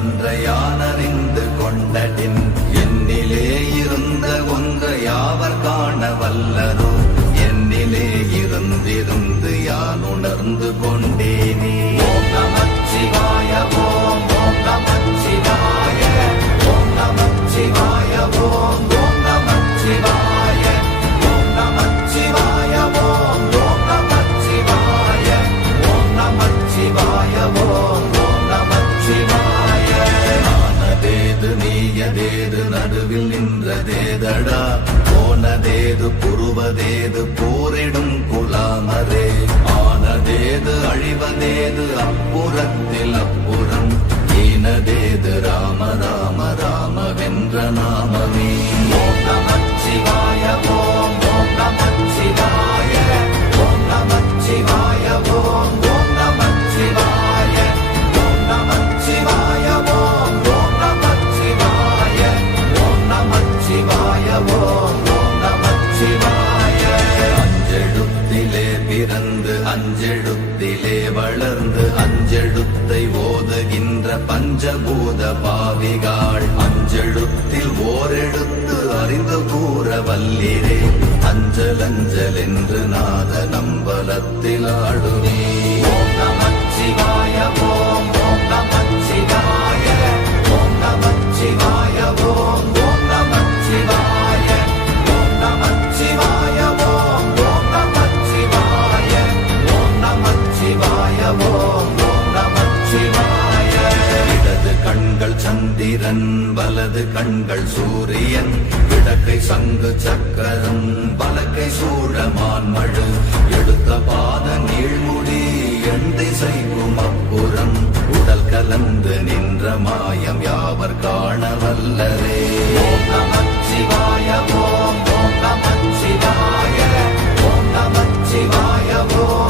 ஒன்றை யான் கொண்டடின் என்னிலே இருந்த ஒன்றை யாவர் காண வல்லதோ என்னிலே இருந்திருந்து யான் உணர்ந்து கொண்டேனே புருவதேது போரிடும் குலாமரே. ஆனதேது அழிவதேது அப்புறத்தில் அப்புறம் ஈனதேது ராமரா. ஓரெழுத்து அறிந்து கூற வல்லிரே அஞ்சல் அஞ்சல் என்று நாத நம்பலத்தில் ஆடுவே நமச்சிவாய போ இடது கண்கள் சந்திரன் வலது கண்கள் சூரியன். இடக்கை சங்கு சக்கரம் வலக்கை சூழமான் மழு. எடுத்த பாத நீழ்முடி எண் திசைக்கும் அப்புறம் உடல் கலந்து நின்ற மாயம் யாவர் காண வல்லரே சிவாய நமச்சிவாய ஓம் நமச்சிவாய ஓம் நமச்சிவாய ஓம்.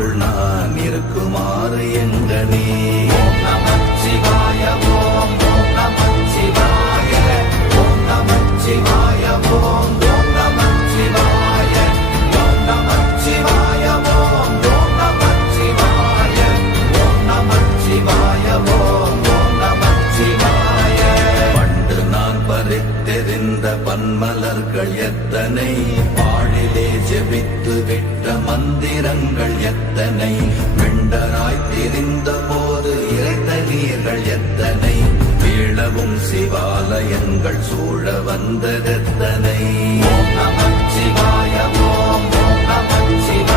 உனக்குள் நான் இருக்குமாறு எங்கனே நீர்கள் எத்தனை? வெண்டராய் தெரிந்த போது இறைத்த நீர்கள் எத்தனை? வீழவும் சிவாலயங்கள் சூழ வந்ததெத்தனை? ஓம் நமச்சிவாய நமச்சிவாய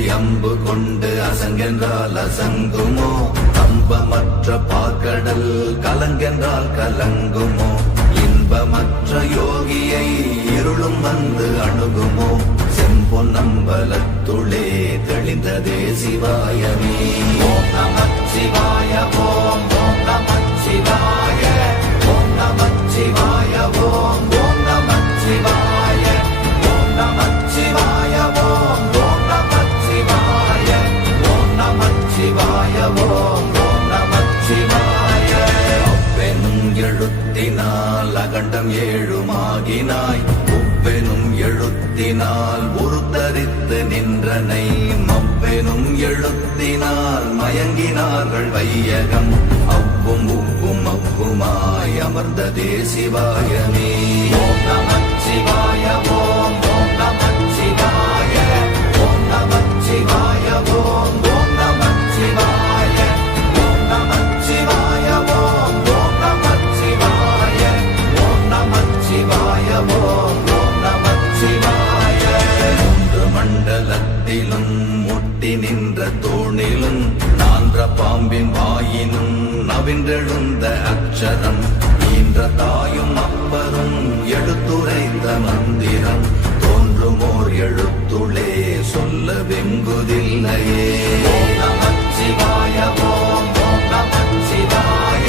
அம்பலத்தை அம்பு கொண்டு அசங்கென்றால் அசங்குமோ? கம்பமற்ற பாக்கடல் கலங்கென்றால் கலங்குமோ? இன்பமற்ற யோகியை இருளும் வந்து அணுகுமோ? செம்பொன்னம்பலத்துளே தெளிந்ததே சிவாயமே. ஓம் நமச்சிவாய ஓம் ஓம். மயங்கினார்கள் வையகம். அவ்வும் உவ்வும் அவ்வுமாய் அமர்ந்ததே சிவாயமே ஓம் நமச்சிவாய ஓம் ஓம் நமச்சிவாய ஓம் நமச்சிவாய ஓம் ஓம் மண்டலத்திலும் முட்டி நின்ற தோணிலும் நான்ற பாம்பின் வாயினும் நவின்றெழுந்த அச்சரம் ஈன்ற தாயும் அப்பரும் எடுத்துரைத்த மந்திரம். தோன்றுமோர் எழுத்துளே சொல்ல வெங்குதில்லையே. ஓம் நமச்சிவாய ஓம் ஓம் நமச்சிவாய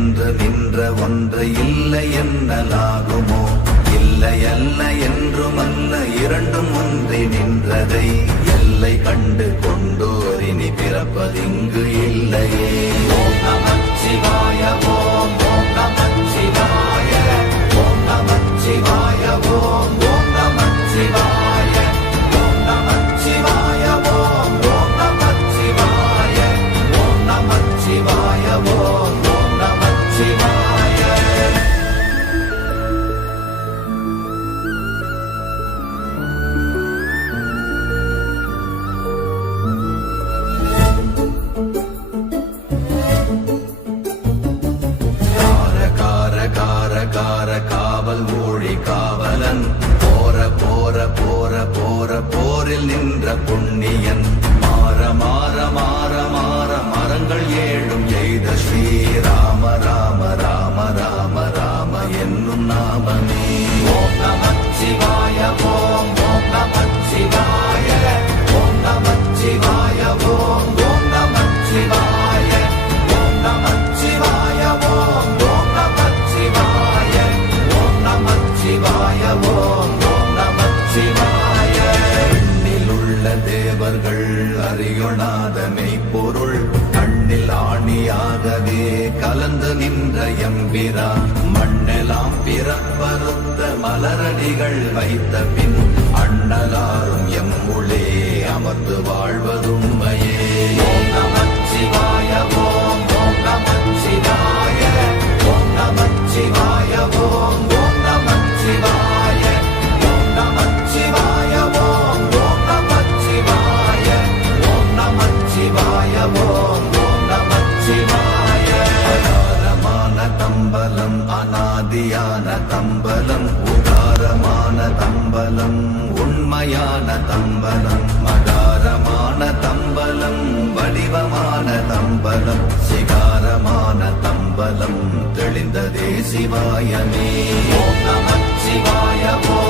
என்று நின்ற ஒன்று இல்லை என்னலாகுமோ? இல்லை அல்ல என்றும் அல்ல இரண்டும் ஒன்றி நின்றதை எல்லை கண்டு கொண்டோரினி பிறப்பதிங்கு இல்லையே. ஓம் நமச்சிவாய பொன்னியன் தேவர்கள் அறியொணாதனை பொருள். கண்ணில் ஆணியாகவே கலந்து நின்ற எம்பிரா. மண்ணெலாம் பிறப்பருத்த மலரடிகள் வைத்த மங்களம் சிகாரமான தம்பலம் தெளிந்ததே சிவாயமே. ஓம் நம சிவாய ஓம்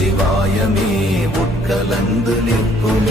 சிவாயமே உட்கலந்து நிற்குமே.